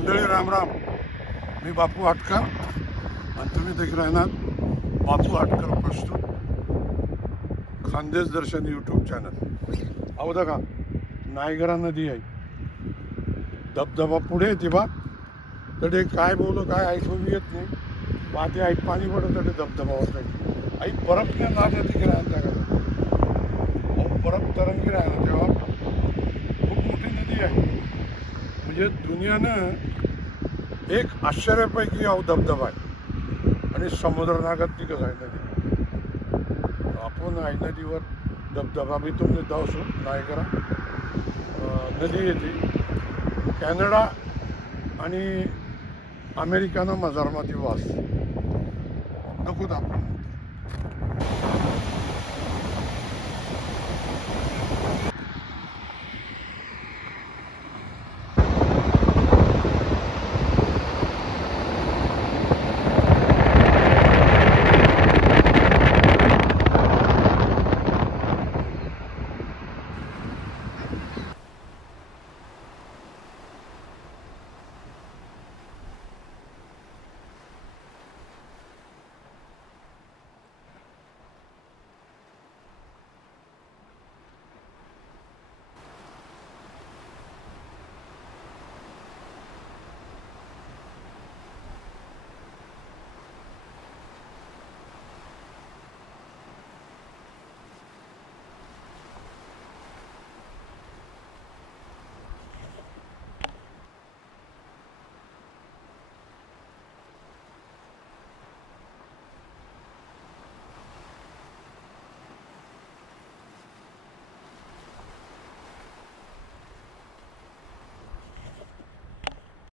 मंडळी राम राम, मी बापू आटकर आणि तुम्ही देख राहणार बापू आटकर प्रस्तुत खानदेश दर्शन यूट्यूब चॅनल. अहो बघा, नायगरा नदी आहे, धबधबा पुढे येते बा. तडे काय बोलू काय ऐकू येत नाही. पाठी आई पाणी पडत तडे धबधबा होत आई बरफने नाद येते की राहणार का. अहो बरफ तरंगी राहिला तेव्हा खूप मोठी नदी आहे. म्हणजे दुनियानं एक आश्चर्यापैकी हा धबधबा आहे आणि समुद्रनागात तिघच आहे नदी. आपण आई नदीवर धबधबा बी तुम्ही जाऊसू. नायगरा नदी येते. कॅनडा आणि अमेरिकानं मजारमध्ये वास नको आपण